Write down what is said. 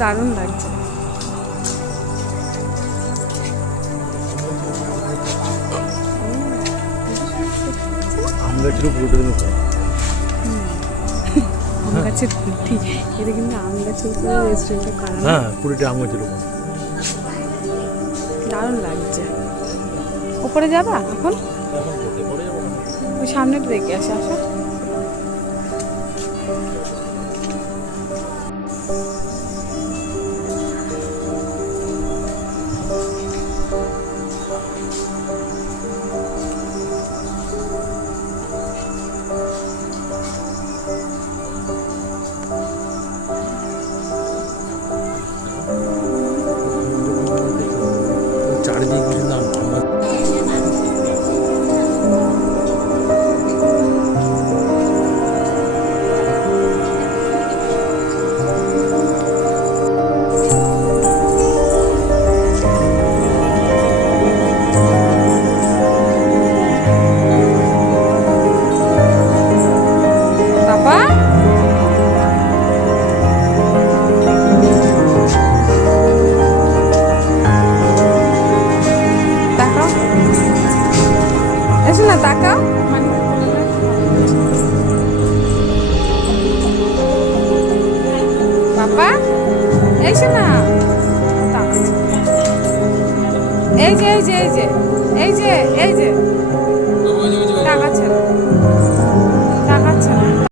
দারুণ লাগছে। আম গাছের উপর উঠে দিন। আম গাছের পুটি, এটা কিন্তু আম গাছের উপরে রেস্টুরেন্টটা করা না? হ্যাঁ, পুরিটা আম গাছের উপর। দারুণ লাগছে। ওপরে যাবা এখন? ওই সামনেটা দেখে আসে, আসো। চারিদিকে কিছু নাম আমরা বাবা তাকাও, এসো না, তাকাও। বাবা এসো না, তাকাও। এই যে এই যে এই যে এই যে এই যে